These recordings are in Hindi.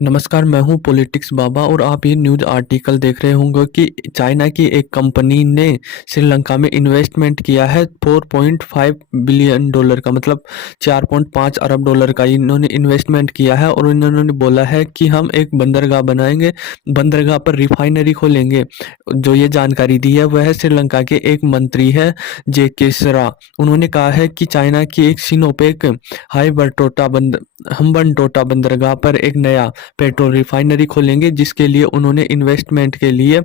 नमस्कार, मैं हूँ पॉलिटिक्स बाबा और आप ये न्यूज़ आर्टिकल देख रहे होंगे कि चाइना की एक कंपनी ने श्रीलंका में इन्वेस्टमेंट किया है 4.5 बिलियन डॉलर का, मतलब 4.5 अरब डॉलर का इन्होंने इन्वेस्टमेंट किया है और इन्होंने बोला है कि हम एक बंदरगाह बनाएंगे, बंदरगाह पर रिफाइनरी खोलेंगे। जो ये जानकारी दी है वह श्रीलंका के एक मंत्री है जे केसरा। उन्होंने कहा है कि चाइना की एक सिनोपेक हम्बनटोटा बंदरगाह पर एक नया पेट्रोल रिफाइनरी खोलेंगे, जिसके लिए उन्होंने इन्वेस्टमेंट के लिए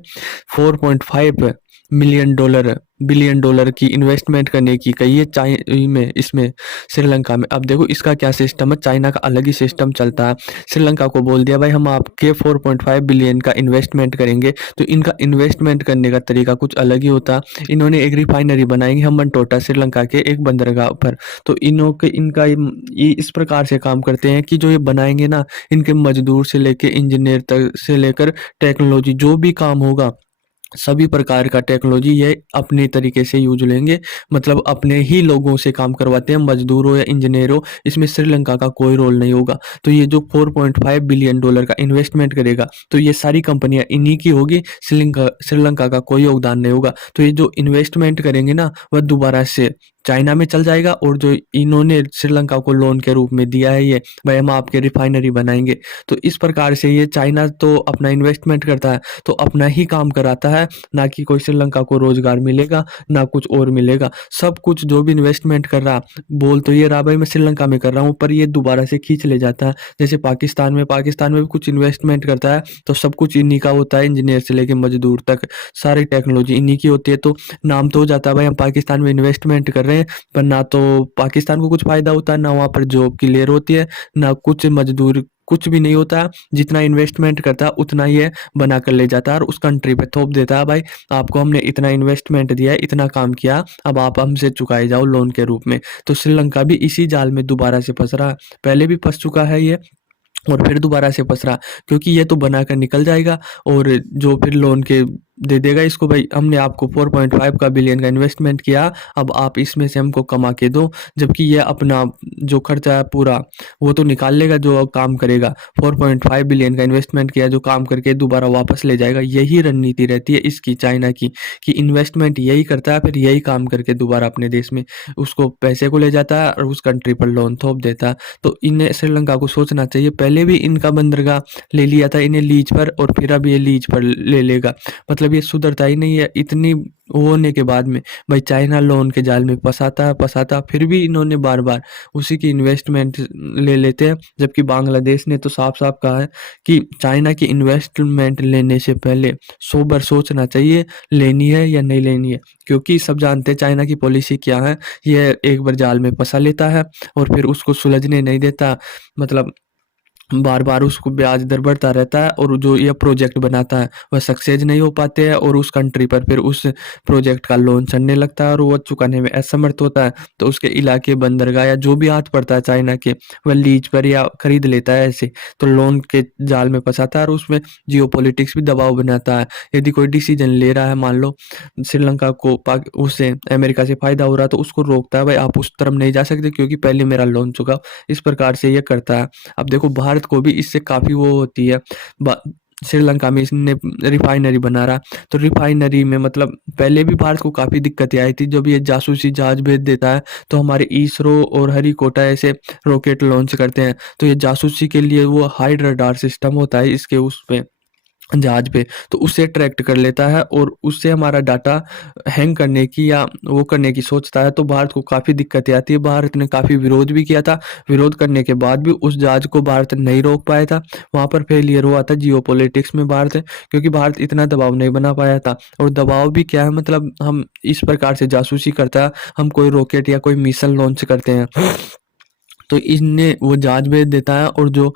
4.5 मिलियन डॉलर बिलियन डॉलर की इन्वेस्टमेंट करने की कही है चाइ में इसमें श्रीलंका में। अब देखो इसका क्या सिस्टम है, चाइना का अलग ही सिस्टम चलता है। श्रीलंका को बोल दिया भाई हम आपके 4.5 बिलियन का इन्वेस्टमेंट करेंगे, तो इनका इन्वेस्टमेंट करने का तरीका कुछ अलग ही होता है। इन्होंने एक रिफाइनरी बनाएंगे हम्बनटोटा श्रीलंका के एक बंदरगाह पर। तो इनका ये इस प्रकार से काम करते हैं कि जो ये बनाएंगे ना, इनके मजदूर से लेके इंजीनियर तक से लेकर टेक्नोलॉजी जो भी काम होगा, सभी प्रकार का टेक्नोलॉजी ये अपने तरीके से यूज लेंगे। मतलब अपने ही लोगों से काम करवाते हैं, मजदूर हो या इंजीनियर हो, इसमें श्रीलंका का कोई रोल नहीं होगा। तो ये जो 4.5 बिलियन डॉलर का इन्वेस्टमेंट करेगा, तो ये सारी कंपनियां इन्हीं की होगी, श्रीलंका श्रीलंका का कोई योगदान नहीं होगा। तो ये जो इन्वेस्टमेंट करेंगे ना, वह दोबारा से चाइना में चल जाएगा। और जो इन्होंने श्रीलंका को लोन के रूप में दिया है, ये भाई हम आपके रिफाइनरी बनाएंगे, तो इस प्रकार से ये चाइना तो अपना इन्वेस्टमेंट करता है तो अपना ही काम कराता है, ना कि कोई श्रीलंका को रोजगार मिलेगा ना कुछ और मिलेगा। सब कुछ जो भी इन्वेस्टमेंट कर रहा, बोल तो ये रहा भाई मैं श्रीलंका में कर रहा हूँ, पर ये दोबारा से खींच ले जाता है। जैसे पाकिस्तान में भी कुछ इन्वेस्टमेंट करता है तो सब कुछ इन्हीं का होता है, इंजीनियर से लेके मजदूर तक सारी टेक्नोलॉजी इन्हीं की होती है। तो नाम तो हो जाता है भाई हम पाकिस्तान में इन्वेस्टमेंट कर रहे हैं, पर ना तो पाकिस्तान को कुछ फायदा होता है, ना वहाँ पर जॉब क्लियर होती है, ना कुछ मजदूर, कुछ भी नहीं होता है। जितना इन्वेस्टमेंट करता है उतना ही ये बना कर ले जाता है और उस कंट्री पे थोप देता है, भाई आपको हमने इतना इन्वेस्टमेंट दिया है, इतना काम किया, अब आप हमसे चुकाए जाओ लोन के रूप में। तो श्रीलंका भी इसी जाल में दोबारा से फंस रहा है। पहले भी फंस चुका है ये और फिर दोबारा से फंस रहा, क्योंकि ये तो बनाकर निकल जाएगा और जो फिर लोन के दे देगा इसको, भाई हमने आपको 4.5 का बिलियन का इन्वेस्टमेंट किया, अब आप इसमें से हमको कमा के दो। जबकि ये अपना जो खर्चा है पूरा वो तो निकाल लेगा जो काम करेगा। 4.5 बिलियन का इन्वेस्टमेंट किया, जो काम करके दोबारा वापस ले जाएगा। यही रणनीति रहती है इसकी, चाइना की, कि इन्वेस्टमेंट यही करता है, फिर यही काम करके दोबारा अपने देश में उसको पैसे को ले जाता है और उस कंट्री पर लोन थोप देता है। तो इन्हें श्रीलंका को सोचना चाहिए, पहले भी इनका बंदरगाह ले लिया था इन्हें लीज पर और फिर अब ये लीज पर ले लेगा। मतलब ये सुधरता ही नहीं है। इतनी होने के बाद में भाई चाइना लोन के जाल में फंसाता, फिर भी इन्होंने बार बार उसी की इन्वेस्टमेंट ले लेते हैं। जबकि बांग्लादेश ने तो साफ साफ कहा है कि चाइना की इन्वेस्टमेंट लेने से पहले 100 बार सोचना चाहिए, लेनी है या नहीं लेनी है। क्योंकि सब जानते हैं चाइना की पॉलिसी क्या है, ये एक बार जाल में फंसा लेता है और फिर उसको सुलझने नहीं देता। मतलब बार बार उसको ब्याज दर बढ़ता रहता है और जो ये प्रोजेक्ट बनाता है वह सक्सेस नहीं हो पाते हैं और उस कंट्री पर फिर उस प्रोजेक्ट का लोन चढ़ने लगता है और वो चुकाने में असमर्थ होता है। तो उसके इलाके बंदरगाह या जो भी हाथ पड़ता है चाइना के, वह लीज पर या खरीद लेता है ऐसे। तो लोन के जाल में फंसाता है और उसमें जियो पॉलिटिक्स भी दबाव बनाता है। यदि कोई डिसीजन ले रहा है, मान लो श्रीलंका को उससे अमेरिका से फायदा हो रहा है, तो उसको रोकता है, भाई आप उस तरफ नहीं जा सकते क्योंकि पहले मेरा लोन चुकाओ। इस प्रकार से ये करता है। अब देखो भारत को भी इससे काफ़ी वो होती है। बा श्रीलंका में इसने रिफाइनरी बना रहा, तो रिफाइनरी में मतलब पहले भी भारत को काफ़ी दिक्कतें आई थी। जब ये जासूसी जहाज भेज देता है तो हमारे इसरो और हरिकोटा ऐसे रॉकेट लॉन्च करते हैं, तो ये जासूसी के लिए वो हाइड रडार सिस्टम होता है इसके उस पे जहाज पे, तो उससे ट्रैक्ट कर लेता है और उससे हमारा डाटा हैंग करने की या वो करने की सोचता है। तो भारत को काफ़ी दिक्कतें आती है। भारत ने काफ़ी विरोध भी किया था, विरोध करने के बाद भी उस जहाज को भारत नहीं रोक पाया था। वहाँ पर फेलियर हुआ था जियो पॉलिटिक्स में भारत, क्योंकि भारत इतना दबाव नहीं बना पाया था। और दबाव भी क्या है, मतलब हम इस प्रकार से जासूसी करता है, हम कोई रॉकेट या कोई मिसाइल लॉन्च करते हैं तो इसने वो जहाज भेज देता है और जो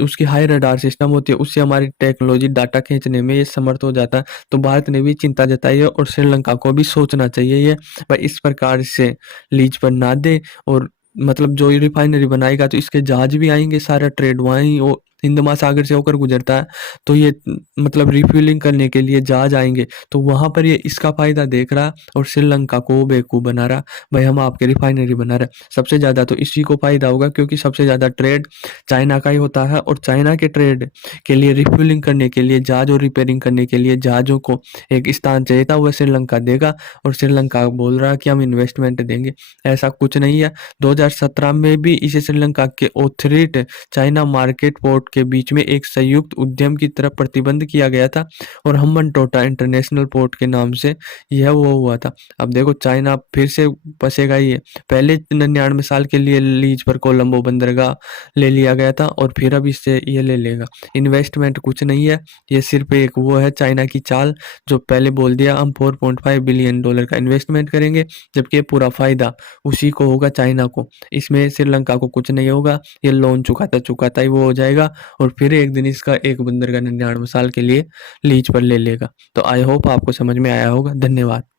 उसकी हाई रडार सिस्टम होती है उससे हमारी टेक्नोलॉजी डाटा खींचने में ये समर्थ हो जाता है। तो भारत ने भी चिंता जताई है और श्रीलंका को भी सोचना चाहिए ये, भाई इस प्रकार से लीज पर ना दे। और मतलब जो ये रिफाइनरी बनाएगा तो इसके जहाज भी आएंगे, सारा ट्रेड वहीं हिंद महासागर से होकर गुजरता है, तो ये मतलब रिफ्यूलिंग करने के लिए जहाज आएंगे, तो वहां पर ये इसका फायदा देख रहा और श्रीलंका को बेवकूफ बना रहा। भाई हम आपके रिफाइनरी बना रहे, सबसे ज्यादा तो इसी को फायदा होगा, क्योंकि सबसे ज्यादा ट्रेड चाइना का ही होता है, और चाइना के ट्रेड के लिए रिफ्यूलिंग करने के लिए जहाज और रिपेयरिंग करने के लिए जहाजों को एक स्थान चाहिए था, वह श्रीलंका देगा। और श्रीलंका बोल रहा है कि हम इन्वेस्टमेंट देंगे, ऐसा कुछ नहीं है। 2017 में भी इसे श्रीलंका के ऑथोरिट चाइना मार्केट पोर्ट के बीच में एक संयुक्त उद्यम की तरफ प्रतिबंध किया गया था, और हम्बनटोटा इंटरनेशनल पोर्ट के नाम से यह वो हुआ था। अब देखो चाइना फिर से फंसेगा ही है। पहले 99 साल के लिए लीज पर कोलंबो बंदरगाह ले लिया गया था, और फिर अब इससे ये ले लेगा। इन्वेस्टमेंट कुछ नहीं है, ये सिर्फ एक वो है चाइना की चाल, जो पहले बोल दिया हम $4.5 बिलियन का इन्वेस्टमेंट करेंगे, जबकि ये पूरा फायदा उसी को होगा, चाइना को। इसमें श्रीलंका को कुछ नहीं होगा, ये लोन चुकाता चुकाता ही वो हो जाएगा, और फिर एक दिन इसका एक बंदरगाह 99 साल के लिए लीज पर ले लेगा। तो आई होप आपको समझ में आया होगा। धन्यवाद।